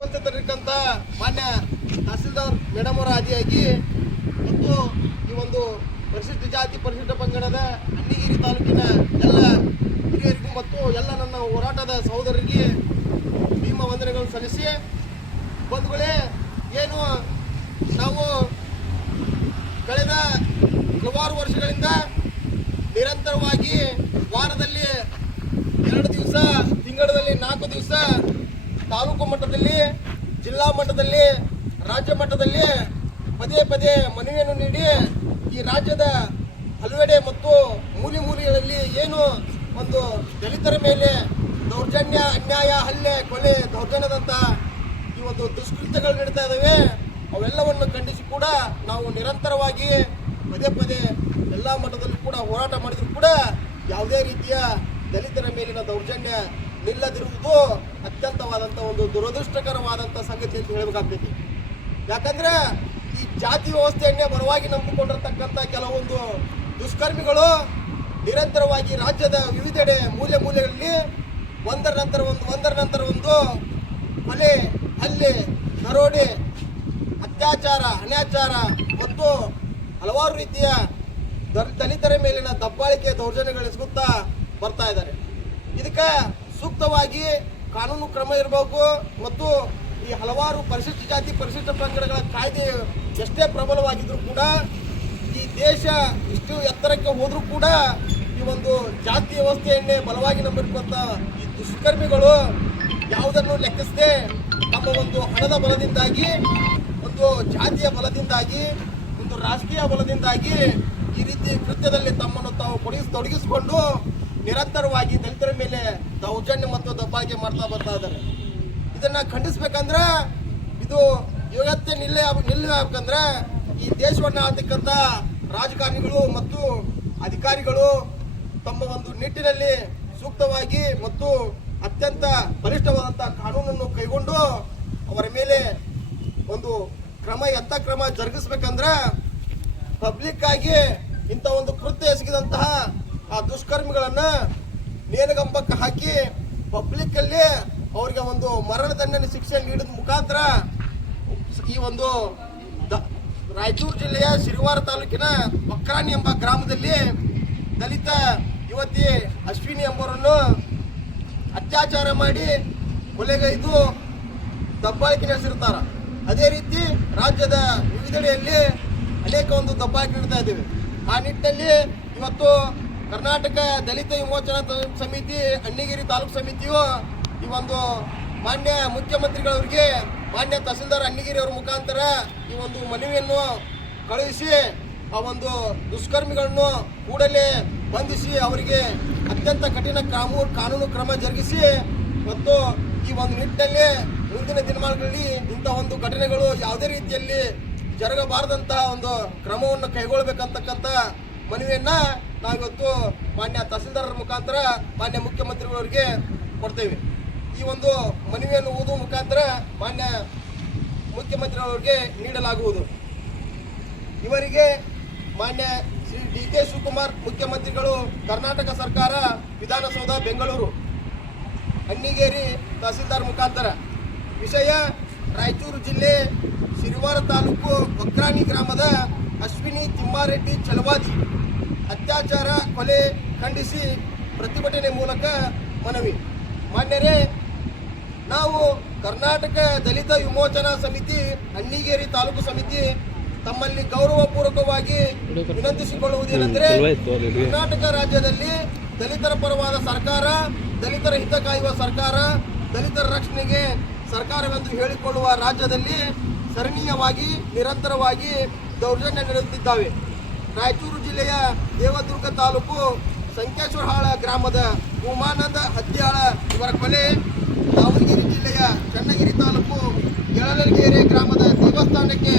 ಉಪಸ್ಥಿತರಿರ್ತಕ್ಕಂಥ ಮಾನ್ಯ ತಹಸೀಲ್ದಾರ್ ಮೇಡಮ್ ಅವರ ಆದಿಯಾಗಿ ಮತ್ತು ಈ ಒಂದು ಪರಿಶಿಷ್ಟ ಜಾತಿ ಪರಿಶಿಷ್ಟ ಪಂಗಡದ ಅಣ್ಣಿಗೇರಿ ತಾಲೂಕಿನ ಎಲ್ಲ ಹಿರಿಯರಿಗೂ ಮತ್ತು ಎಲ್ಲ ನನ್ನ ಹೋರಾಟದ ಸಹೋದರರಿಗೆ ಭೀಮ ವಂದನೆಗಳನ್ನು ಸಲ್ಲಿಸಿ, ಬಂಧುಗಳೇ, ಏನು ನಾವು ಕಳೆದ ಹಲವಾರು ವರ್ಷಗಳಿಂದ ನಿರಂತರವಾಗಿ ವಾರದಲ್ಲಿ 2 ದಿವಸ, ತಿಂಗಳಲ್ಲಿ 4 ದಿವಸ ತಾಲೂಕು ಮಟ್ಟದಲ್ಲಿ, ಜಿಲ್ಲಾ ಮಟ್ಟದಲ್ಲಿ, ರಾಜ್ಯ ಮಟ್ಟದಲ್ಲಿ ಪದೇ ಪದೇ ಮನವಿಯನ್ನು ನೀಡಿ ಈ ರಾಜ್ಯದ ಹಲವೆಡೆ ಮತ್ತು ಮೂಲೆಗಳಲ್ಲಿ ಏನು ಒಂದು ದಲಿತರ ಮೇಲೆ ದೌರ್ಜನ್ಯ, ಅನ್ಯಾಯ, ಹಲ್ಲೆ, ಕೊಲೆ, ದೌರ್ಜನ್ಯದಂಥ ಈ ಒಂದು ದುಷ್ಕೃತ್ಯಗಳು ನಡೀತಾ ಇದ್ದಾವೆ. ಅವೆಲ್ಲವನ್ನು ಖಂಡಿಸಿ ಕೂಡ ನಾವು ನಿರಂತರವಾಗಿ ಪದೇ ಪದೇ ಎಲ್ಲ ಮಟ್ಟದಲ್ಲಿ ಕೂಡ ಹೋರಾಟ ಮಾಡಿದ್ರು ಕೂಡ ಯಾವುದೇ ರೀತಿಯ ದಲಿತರ ಮೇಲಿನ ದೌರ್ಜನ್ಯ ನಿಲ್ಲದಿರುವುದು ಅತ್ಯಂತವಾದಂಥ ಒಂದು ದುರದೃಷ್ಟಕರವಾದಂಥ ಸಂಗತಿ ಅಂತ ಹೇಳಬೇಕಾಗ್ತೈತಿ. ಯಾಕಂದ್ರೆ ಈ ಜಾತಿ ವ್ಯವಸ್ಥೆಯನ್ನೇ ಬಲವಾಗಿ ನಂಬಿಕೊಂಡಿರ್ತಕ್ಕಂಥ ಕೆಲವೊಂದು ದುಷ್ಕರ್ಮಿಗಳು ನಿರಂತರವಾಗಿ ರಾಜ್ಯದ ವಿವಿಧೆಡೆ ಮೂಲೆಗಳಲ್ಲಿ ಒಂದರ ನಂತರ ಒಂದು ಕೊಲೆ, ಹಲ್ಲೆ, ದರೋಡೆ, ಅತ್ಯಾಚಾರ, ಅನಾಚಾರ ಮತ್ತು ಹಲವಾರು ರೀತಿಯ ದಲಿತರ ಮೇಲಿನ ದಬ್ಬಾಳಿಕೆ, ದೌರ್ಜನ್ಯಗಳಿಸುತ್ತಾ ಬರ್ತಾ ಇದ್ದಾರೆ. ಇದಕ್ಕೆ ಸೂಕ್ತವಾಗಿ ಕಾನೂನು ಕ್ರಮ ಇರಬೇಕು ಮತ್ತು ಈ ಹಲವಾರು ಪರಿಶಿಷ್ಟ ಜಾತಿ ಪರಿಶಿಷ್ಟ ಪಂಗಡಗಳ ಕಾಯ್ದೆ ಎಷ್ಟೇ ಪ್ರಬಲವಾಗಿದ್ರೂ ಕೂಡ ಈ ದೇಶ ಇಷ್ಟು ಎತ್ತರಕ್ಕೆ ಹೋದರೂ ಕೂಡ ಈ ಒಂದು ಜಾತಿ ವ್ಯವಸ್ಥೆಯನ್ನೇ ಬಲವಾಗಿ ನಂಬಿರುವಂಥ ಈ ದುಷ್ಕರ್ಮಿಗಳು ಯಾವುದನ್ನು ಲೆಕ್ಕಿಸದೆ ತಮ್ಮ ಒಂದು ಹಣದ ಬಲದಿಂದಾಗಿ, ಒಂದು ಜಾತಿಯ ಬಲದಿಂದಾಗಿ, ಒಂದು ರಾಜಕೀಯ ಬಲದಿಂದಾಗಿ ಈ ರೀತಿ ಕೃತ್ಯದಲ್ಲಿ ತಮ್ಮನ್ನು ತಾವು ತೊಡಗಿಸಿಕೊಂಡು ನಿರಂತರವಾಗಿ ದಲಿತರ ಮೇಲೆ ದೌರ್ಜನ್ಯ ಮತ್ತು ದಬ್ಬಾಳಿಕೆ ಮಾಡ್ತಾ ಬರ್ತಾ ಇದ್ದಾರೆ. ಇದನ್ನ ಖಂಡಿಸ್ಬೇಕಂದ್ರೆ ಇದು ಇವತ್ತೇ ನಿಲ್ಲಬೇಕಂದ್ರೆ ಈ ದೇಶವನ್ನು ಆಳ್ತಕ್ಕಂಥ ರಾಜಕಾರಣಿಗಳು ಮತ್ತು ಅಧಿಕಾರಿಗಳು ತಮ್ಮ ಒಂದು ನಿಟ್ಟಿನಲ್ಲಿ ಸೂಕ್ತವಾಗಿ ಮತ್ತು ಅತ್ಯಂತ ಬಲಿಷ್ಠವಾದಂಥ ಕಾನೂನನ್ನು ಕೈಗೊಂಡು ಅವರ ಮೇಲೆ ಒಂದು ಎಂಥ ಕ್ರಮ ಜರುಗಿಸ್ಬೇಕಂದ್ರೆ ಪಬ್ಲಿಕ್ ಆಗಿ ಇಂಥ ಒಂದು ಕೃತ್ಯ ಎಸಗಿದಂತಹ ಆ ದುಷ್ಕರ್ಮಿಗಳನ್ನ ನೇಣುಗಂಬಕ್ಕೆ ಹಾಕಿ ಪಬ್ಲಿಕ್ ಅಲ್ಲಿ ಅವರಿಗೆ ಒಂದು ಮರಣದಂಡನೆ ಶಿಕ್ಷೆ ನೀಡಿದ ಮುಖಾಂತರ ಈ ಒಂದು ರಾಯಚೂರು ಜಿಲ್ಲೆಯ ಸಿರಿವಾರ ತಾಲೂಕಿನ ಒಕ್ರಾಣಿ ಎಂಬ ಗ್ರಾಮದಲ್ಲಿ ದಲಿತ ಯುವತಿ ಅಶ್ವಿನಿ ಎಂಬವರನ್ನು ಅತ್ಯಾಚಾರ ಮಾಡಿ ಕೊಲೆಗೈದು ದಬ್ಬಾಳಿಕೆ ನಡೆಸಿರ್ತಾರ. ಅದೇ ರೀತಿ ರಾಜ್ಯದ ವಿವಿಧೆಡೆಯಲ್ಲಿ ಅನೇಕ ಒಂದು ದಬ್ಬಾಳಿಕೆ ನಡೀತಾ ಇದ್ದೇವೆ. ಆ ನಿಟ್ಟಿನಲ್ಲಿ ಇವತ್ತು ಕರ್ನಾಟಕ ದಲಿತ ವಿಮೋಚನಾ ಸಮಿತಿ ಅಣ್ಣಿಗೇರಿ ತಾಲೂಕು ಸಮಿತಿಯು ಈ ಒಂದು ಮಾನ್ಯ ಮುಖ್ಯಮಂತ್ರಿಗಳವರಿಗೆ, ಮಾನ್ಯ ತಹಸೀಲ್ದಾರ್ ಅಣ್ಣಿಗೇರಿ ಅವರ ಮುಖಾಂತರ ಈ ಒಂದು ಮನವಿಯನ್ನು ಕಳುಹಿಸಿ ಆ ಒಂದು ದುಷ್ಕರ್ಮಿಗಳನ್ನು ಕೂಡಲೇ ಬಂಧಿಸಿ ಅವರಿಗೆ ಅತ್ಯಂತ ಕಠಿಣ ಕಾನೂನು ಕ್ರಮ ಜರುಗಿಸಿ ಮತ್ತು ಈ ಒಂದು ನಿಟ್ಟಿನಲ್ಲಿ ಮುಂದಿನ ದಿನಮಾನಗಳಲ್ಲಿ ಇಂಥ ಒಂದು ಘಟನೆಗಳು ಯಾವುದೇ ರೀತಿಯಲ್ಲಿ ಜರುಗಬಾರದಂತಹ ಒಂದು ಕ್ರಮವನ್ನು ಕೈಗೊಳ್ಳಬೇಕಂತಕ್ಕಂಥ ಮನವಿಯನ್ನ ನಾವಿವತ್ತು ಮಾನ್ಯ ತಹಸೀಲ್ದಾರರ ಮುಖಾಂತರ ಮಾನ್ಯ ಮುಖ್ಯಮಂತ್ರಿಗಳವರಿಗೆ ಕೊಡ್ತೇವೆ. ಈ ಒಂದು ಮನವಿಯನ್ನು ಓದುವ ಮುಖಾಂತರ ಮಾನ್ಯ ಮುಖ್ಯಮಂತ್ರಿಗಳವರಿಗೆ ನೀಡಲಾಗುವುದು. ಇವರಿಗೆ ಮಾನ್ಯ ಶ್ರೀ DK ಶಿವಕುಮಾರ್ ಮುಖ್ಯಮಂತ್ರಿಗಳು, ಕರ್ನಾಟಕ ಸರ್ಕಾರ, ವಿಧಾನಸೌಧ ಬೆಂಗಳೂರು, ಅಣ್ಣಿಗೇರಿ ತಹಸೀಲ್ದಾರ್ ಮುಖಾಂತರ. ವಿಷಯ: ರಾಯಚೂರು ಜಿಲ್ಲೆ ಸಿರಿವಾರ ತಾಲೂಕು ಒಕ್ರಾಣಿ ಗ್ರಾಮದ ಅಶ್ವಿನಿ ತಿಮ್ಮಾರೆಡ್ಡಿ ಚಲವಾದಿ ಅತ್ಯಾಚಾರ, ಕೊಲೆ ಖಂಡಿಸಿ ಪ್ರತಿಭಟನೆ ಮೂಲಕ ಮನವಿ. ಮಾನ್ಯರೇ, ನಾವು ಕರ್ನಾಟಕ ದಲಿತ ವಿಮೋಚನಾ ಸಮಿತಿ ಅಣ್ಣಿಗೇರಿ ತಾಲೂಕು ಸಮಿತಿ ತಮ್ಮಲ್ಲಿ ಗೌರವಪೂರ್ವಕವಾಗಿ ವಿನಂತಿಸಿಕೊಳ್ಳುವುದೇನೆಂದರೆ, ಕರ್ನಾಟಕ ರಾಜ್ಯದಲ್ಲಿ ದಲಿತರ ಪರವಾದ ಸರ್ಕಾರ, ದಲಿತರ ಹಿತ ಕಾಯುವ ಸರ್ಕಾರ, ದಲಿತರ ರಕ್ಷಣೆಗೆ ಸರ್ಕಾರವೆಂದು ಹೇಳಿಕೊಳ್ಳುವ ರಾಜ್ಯದಲ್ಲಿ ಸರಣೀಯವಾಗಿ ನಿರಂತರವಾಗಿ ದೌರ್ಜನ್ಯ ನಡೆಯುತ್ತಿದ್ದಾವೆ. ರಾಯಚೂರು ಜಿಲ್ಲೆಯ ದೇವದುರ್ಗ ತಾಲೂಕು ಸಂಕೇಶ್ವರಹಾಳ ಗ್ರಾಮದ ಉಮಾನಂದ ಹತ್ಯಾಳ ಇವರ ಕೊಲೆ, ದಾವಣಗೆರೆ ಜಿಲ್ಲೆಯ ಚನ್ನಗಿರಿ ತಾಲೂಕು ಯಳಲಗೆರೆ ಗ್ರಾಮದ ದೇವಸ್ಥಾನಕ್ಕೆ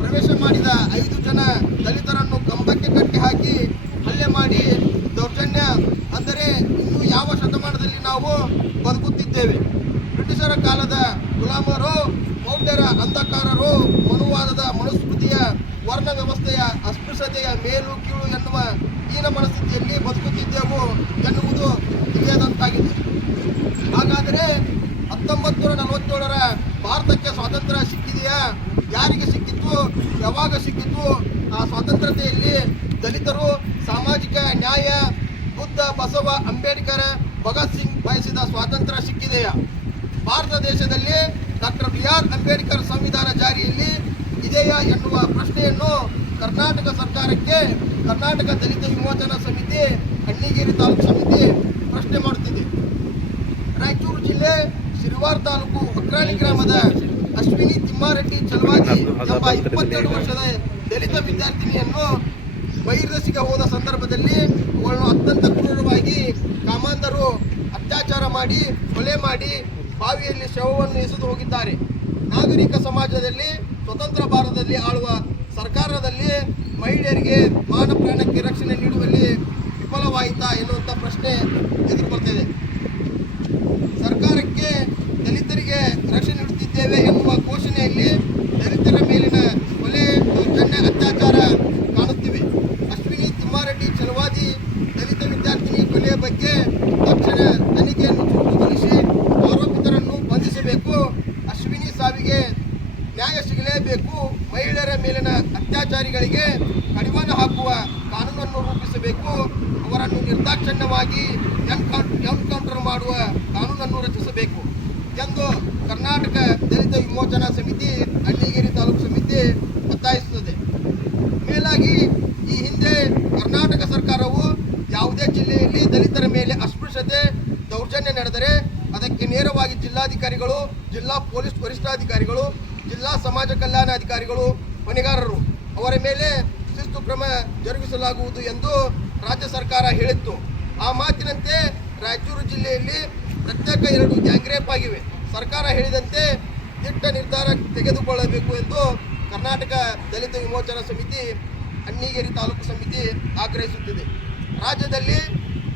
ಪ್ರವೇಶ ಮಾಡಿದ 5 ಜನ ದಲಿತರನ್ನು ಕಂಬಕ್ಕೆ ಕಟ್ಟಿ ಹಾಕಿ ಹಲ್ಲೆ ಮಾಡಿ ದೌರ್ಜನ್ಯ. ಅಂದರೆ ಇನ್ನು ಯಾವ ಶತಮಾನದಲ್ಲಿ ನಾವು ಬದುಕುತ್ತಿದ್ದೇವೆ? ಬ್ರಿಟಿಷರ ಕಾಲದ ಗುಲಾಮರು, ಮೌಢ್ಯರ ಅಂಧಕಾರರು, ಮನುವಾದದ ಮನುಸ್ಮೃತಿಯ ವರ್ಣ ವ್ಯವಸ್ಥೆಯ ಅಸ್ಪೃಶ್ಯತೆಯ ಮೇಲು ಕೀಳು ಎನ್ನುವ ಹೀನ ಮನಸ್ಥಿತಿಯಲ್ಲಿ ಬದುಕುತ್ತಿದ್ದೆವು ಎನ್ನುವುದು ತಿಳಿಯದಂತಾಗಿದೆ. ಹಾಗಾದರೆ 1947ರ ಭಾರತಕ್ಕೆ ಸ್ವಾತಂತ್ರ್ಯ ಸಿಕ್ಕಿದೆಯಾ, ಯಾರಿಗೆ ಸಿಕ್ಕಿತ್ತು, ಯಾವಾಗ ಸಿಕ್ಕಿತ್ತು, ಆ ಸ್ವಾತಂತ್ರ್ಯತೆಯಲ್ಲಿ ದಲಿತರು, ಸಾಮಾಜಿಕ ನ್ಯಾಯ, ಬುದ್ಧ, ಬಸವ, ಅಂಬೇಡ್ಕರ್, ಭಗತ್ ಸಿಂಗ್ ಬಯಸಿದ ಸ್ವಾತಂತ್ರ್ಯ ಸಿಕ್ಕಿದೆಯಾ? ಭಾರತ ದೇಶದಲ್ಲಿ ಡಾಕ್ಟರ್ BR ಅಂಬೇಡ್ಕರ್ ಸಂವಿಧಾನ ಜಾರಿಯಲ್ಲಿ ಇದೆಯಾ ಎನ್ನುವ ಪ್ರಶ್ನೆಯನ್ನು ಕರ್ನಾಟಕ ಸರ್ಕಾರಕ್ಕೆ ಕರ್ನಾಟಕ ದಲಿತ ವಿಮೋಚನಾ ಸಮಿತಿ, ಅಣ್ಣಿಗೇರಿ ತಾಲೂಕು ಸಮಿತಿ ಪ್ರಶ್ನೆ ಮಾಡುತ್ತಿದೆ. ರಾಯಚೂರು ಜಿಲ್ಲೆ ಶಿರವಾರ ತಾಲೂಕು ಅಕ್ರಾಣಿ ಗ್ರಾಮದ ಅಶ್ವಿನಿ ತಿಮ್ಮಾರೆಡ್ಡಿ ಚಲವಾದಿ ಎಂಬ 22 ವರ್ಷದ ದಲಿತ ವಿದ್ಯಾರ್ಥಿನಿಯನ್ನು ಬಹಿರ್ದೆಸೆಗೆ ಹೋದ ಸಂದರ್ಭದಲ್ಲಿ ಅವಳನ್ನು ಅತ್ಯಂತ ಕ್ರೂರವಾಗಿ ಕಾಮಾಂಧರು ಅತ್ಯಾಚಾರ ಮಾಡಿ ಕೊಲೆ ಮಾಡಿ ಬಾವಿಯಲ್ಲಿ ಶವವನ್ನು ಎಸೆದು ಹೋಗಿದ್ದಾರೆ. ನಾಗರಿಕ ಸಮಾಜದಲ್ಲಿ ಸ್ವತಂತ್ರ ಭಾರತದಲ್ಲಿ ಆಳುವ ಸರ್ಕಾರದಲ್ಲಿ ಮಹಿಳೆಯರಿಗೆ ಮಾನ ಪ್ರಾಣಕ್ಕೆ ರಕ್ಷಣೆ ನೀಡುವಲ್ಲಿ ವಿಫಲವಾಯಿತಾ ಎನ್ನುವಂಥ ಪ್ರಶ್ನೆ ಎದುರು ಬರ್ತಿದೆ. ಸರ್ಕಾರಕ್ಕೆ ದಲಿತರಿಗೆ ರಕ್ಷಣೆ ನೀಡುತ್ತಿದ್ದೇವೆ ಎನ್ನುವ ಘೋಷಣೆಯಲ್ಲಿ ದಲಿತರ ಮೇಲಿನ ಕೊಲೆ, ದೌರ್ಜನ್ಯ, ಅತ್ಯಾಚಾರ ಕಾಣುತ್ತಿವೆ. ಅಶ್ವಿನಿ ತಿಮ್ಮಾರೆಡ್ಡಿ ಚಲವಾದಿ ದಲಿತ ವಿದ್ಯಾರ್ಥಿನಿ ಕೊಲೆಯ ಬಗ್ಗೆ ತಕ್ಷಣ ತನಿಖೆಯನ್ನು ಚುರುಕುಗೊಳಿಸಿ ಆರೋಪಿತರನ್ನು ಬಂಧಿಸಬೇಕು. ಅಶ್ವಿನಿ ಸಾವಿಗೆ ನ್ಯಾಯ ಸಿಗಲೇಬೇಕು. ಮಹಿಳೆಯರ ಮೇಲಿನ ಅತ್ಯಾಚಾರಿಗಳಿಗೆ ಕಡಿವಾಣ ಹಾಕುವ ಕಾನೂನನ್ನು ರೂಪಿಸಬೇಕು. ಅವರನ್ನು ನಿರ್ದಾಕ್ಷಣ್ಯವಾಗಿ ಎನ್ಕೌಂಟರ್ ಮಾಡುವ ಕಾನೂನನ್ನು ರಚಿಸಬೇಕು ಎಂದು ಕರ್ನಾಟಕ ದಲಿತ ವಿಮೋಚನಾ ಸಮಿತಿ, ಅಣ್ಣಿಗೇರಿ ತಾಲೂಕು ಸಮಿತಿ ಒತ್ತಾಯಿಸುತ್ತದೆ. ಮೇಲಾಗಿ ಈ ಹಿಂದೆ ಕರ್ನಾಟಕ ಸರ್ಕಾರವು ಯಾವುದೇ ಜಿಲ್ಲೆಯಲ್ಲಿ ದಲಿತರ ಮೇಲೆ ಅಸ್ಪೃಶ್ಯತೆ, ದೌರ್ಜನ್ಯ ನಡೆದರೆ ಅದಕ್ಕೆ ನೇರವಾಗಿ ಜಿಲ್ಲಾಧಿಕಾರಿಗಳು, ಜಿಲ್ಲಾ ಪೊಲೀಸ್ ವರಿಷ್ಠಾಧಿಕಾರಿಗಳು, ಜಿಲ್ಲಾ ಸಮಾಜ ಕಲ್ಯಾಣ ಅಧಿಕಾರಿಗಳು, ಹೊಣೆಗಾರರು ಅವರ ಮೇಲೆ ಶಿಸ್ತು ಕ್ರಮ ಜರುಗಿಸಲಾಗುವುದು ಎಂದು ರಾಜ್ಯ ಸರ್ಕಾರ ಹೇಳಿತ್ತು. ಆ ಮಾತಿನಂತೆ ರಾಯಚೂರು ಜಿಲ್ಲೆಯಲ್ಲಿ ಪ್ರತ್ಯೇಕ 2 ಗ್ಯಾಂಗ್ ರೇಪ್ ಆಗಿವೆ. ಸರ್ಕಾರ ಹೇಳಿದಂತೆ ದಿಟ್ಟ ನಿರ್ಧಾರ ತೆಗೆದುಕೊಳ್ಳಬೇಕು ಎಂದು ಕರ್ನಾಟಕ ದಲಿತ ವಿಮೋಚನಾ ಸಮಿತಿ, ಅಣ್ಣಿಗೇರಿ ತಾಲೂಕು ಸಮಿತಿ ಆಗ್ರಹಿಸುತ್ತಿದೆ. ರಾಜ್ಯದಲ್ಲಿ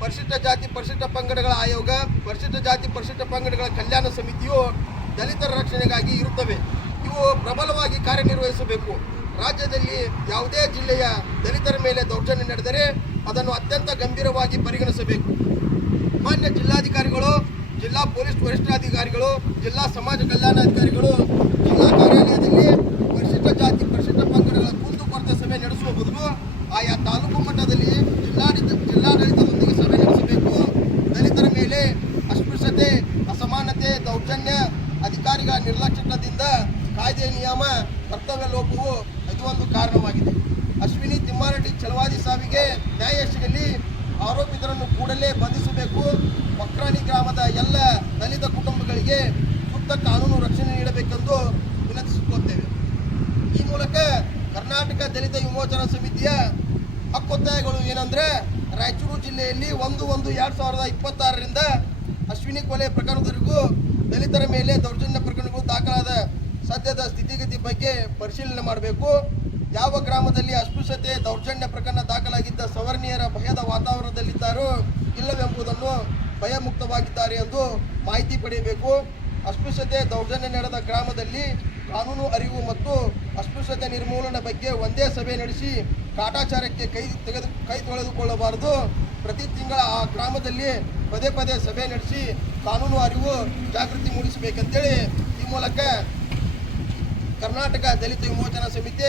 ಪರಿಶಿಷ್ಟ ಜಾತಿ ಪರಿಶಿಷ್ಟ ಪಂಗಡಗಳ ಆಯೋಗ, ಪರಿಶಿಷ್ಟ ಜಾತಿ ಪರಿಶಿಷ್ಟ ಪಂಗಡಗಳ ಕಲ್ಯಾಣ ಸಮಿತಿಯು ದಲಿತರ ರಕ್ಷಣೆಗಾಗಿ ಇರುತ್ತವೆ. ಇವು ಪ್ರಬಲವಾಗಿ ಕಾರ್ಯನಿರ್ವಹಿಸಬೇಕು. ರಾಜ್ಯದಲ್ಲಿ ಯಾವುದೇ ಜಿಲ್ಲೆಯ ದಲಿತರ ಮೇಲೆ ದೌರ್ಜನ್ಯ ನಡೆದರೆ ಅದನ್ನು ಅತ್ಯಂತ ಗಂಭೀರವಾಗಿ ಪರಿಗಣಿಸಬೇಕು. ಮಾನ್ಯ ಜಿಲ್ಲಾಧಿಕಾರಿಗಳು, ಜಿಲ್ಲಾ ಪೊಲೀಸ್ ವರಿಷ್ಠಾಧಿಕಾರಿಗಳು, ಜಿಲ್ಲಾ ಸಮಾಜ ಕಲ್ಯಾಣಾಧಿಕಾರಿಗಳು ಜಿಲ್ಲಾ ಕಾರ್ಯಾಲಯದಲ್ಲಿ ಪರಿಶಿಷ್ಟ ಜಾತಿ ಪರಿಶಿಷ್ಟ ಪಂಗಡಗಳ ಕುಂದುಕೊರತೆ ಸಭೆ ನಡೆಸುವ ಬದಲು ಆಯಾ ತಾಲೂಕು ಮಟ್ಟದಲ್ಲಿ ಜಿಲ್ಲಾಡಳಿತದೊಂದಿಗೆ ಸಭೆ ನಡೆಸಬೇಕು. ದಲಿತರ ಮೇಲೆ ಅಸ್ಪೃಶ್ಯತೆ, ಅಸಮಾನತೆ, ದೌರ್ಜನ್ಯ, ಅಧಿಕಾರಿಗಳ ನಿರ್ಲಕ್ಷ್ಯದಿಂದ ಕಾಯ್ದೆ ನಿಯಮ ಕರ್ತವ್ಯ ಲೋಪವು ಇದು ಒಂದು ಕಾರಣವಾಗಿದೆ. ಅಶ್ವಿನಿ ತಿಮ್ಮಾರೆಡ್ಡಿ ಚಲವಾದಿ ಸಾವಿಗೆ ನ್ಯಾಯ ಸಿಗಲಿ. ಆರೋಪಿತರನ್ನು ಕೂಡಲೇ ಬಂಧಿಸಬೇಕು. ಅಕ್ರಾಣಿ ಗ್ರಾಮದ ಎಲ್ಲ ದಲಿತ ಕುಟುಂಬಗಳಿಗೆ ಸೂಕ್ತ ಕಾನೂನು ರಕ್ಷಣೆ ನೀಡಬೇಕೆಂದು ವಿನಂತಿಸುತ್ತೇವೆ. ಈ ಮೂಲಕ ಕರ್ನಾಟಕ ದಲಿತ ವಿಮೋಚನಾ ಸಮಿತಿಯ ಹಕ್ಕೊತ್ತಾಯಗಳು ಏನಂದರೆ, ರಾಯಚೂರು ಜಿಲ್ಲೆಯಲ್ಲಿ 1/1/2026ರಿಂದ ಅಶ್ವಿನಿ ಕೊಲೆ ಪ್ರಕರಣದವರೆಗೂ ದಲಿತರ ಮೇಲೆ ದೌರ್ಜನ್ಯ ಪ್ರಕರಣಗಳು ದಾಖಲಾದ ಸದ್ಯದ ಸ್ಥಿತಿಗತಿ ಬಗ್ಗೆ ಪರಿಶೀಲನೆ ಮಾಡಬೇಕು. ಯಾವ ಗ್ರಾಮದಲ್ಲಿ ಅಸ್ಪೃಶ್ಯತೆ, ದೌರ್ಜನ್ಯ ಪ್ರಕರಣ ದಾಖಲಾಗಿದ್ದ ಸವರ್ಣೀಯರ ಭಯದ ವಾತಾವರಣದಲ್ಲಿದ್ದಾರೋ ಇಲ್ಲವೆಂಬುದನ್ನು ಭಯಮುಕ್ತವಾಗಿದ್ದಾರೆ ಎಂದು ಮಾಹಿತಿ ಪಡೆಯಬೇಕು. ಅಸ್ಪೃಶ್ಯತೆ, ದೌರ್ಜನ್ಯ ನಡೆದ ಗ್ರಾಮದಲ್ಲಿ ಕಾನೂನು ಅರಿವು ಮತ್ತು ಅಸ್ಪೃಶ್ಯತೆ ನಿರ್ಮೂಲನೆ ಬಗ್ಗೆ ಒಂದೇ ಸಭೆ ನಡೆಸಿ ಕಾಟಾಚಾರಕ್ಕೆ ಕೈ ತೊಳೆದುಕೊಳ್ಳಬಾರದು. ಪ್ರತಿ ತಿಂಗಳ ಆ ಗ್ರಾಮದಲ್ಲಿ ಪದೇ ಪದೇ ಸಭೆ ನಡೆಸಿ ಕಾನೂನು ಅರಿವು ಜಾಗೃತಿ ಮೂಡಿಸಬೇಕಂತೇಳಿ ಈ ಮೂಲಕ ಕರ್ನಾಟಕ ದಲಿತ ವಿಮೋಚನಾ ಸಮಿತಿ